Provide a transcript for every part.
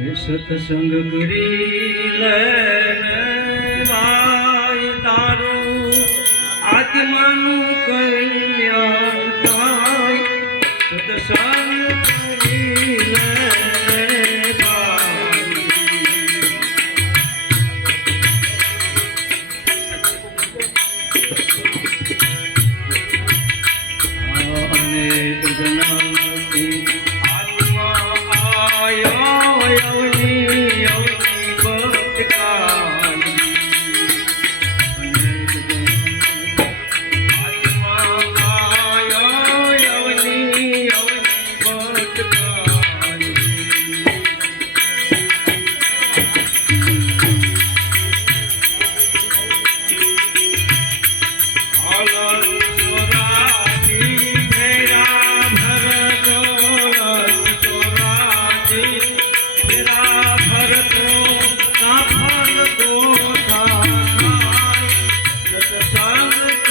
હે સત્સંગ કરી લે ભાઈ તારું આત્માનું કલ્યાણ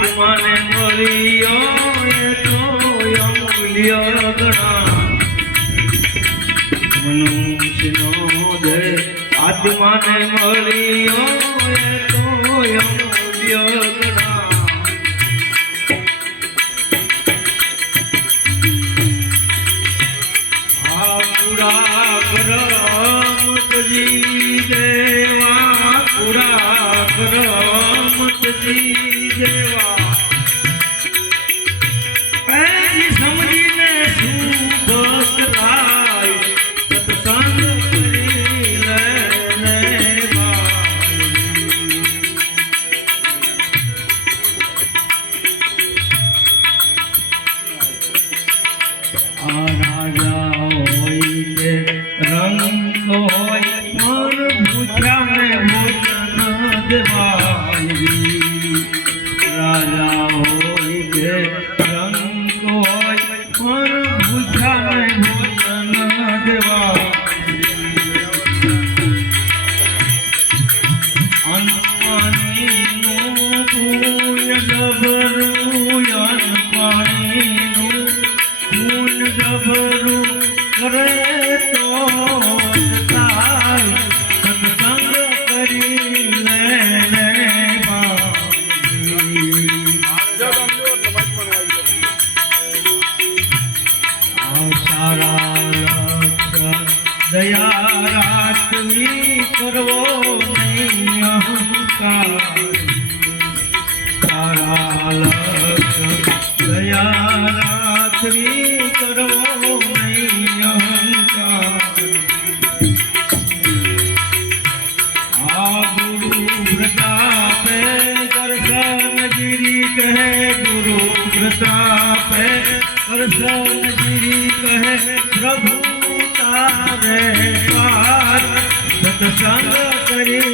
મને મળ્યો એ તો અમૂલ્ય ગણા મનુષ્યનો દે આત્માને મળ્યો એ તો અમૂલ્ય ગણા on. કરવો તારા લક્ષ દયા રાત્રી કરવો પ્રતાપે કરશન ગીરી કહે પ્રભુ તારે પાર જંગ કરી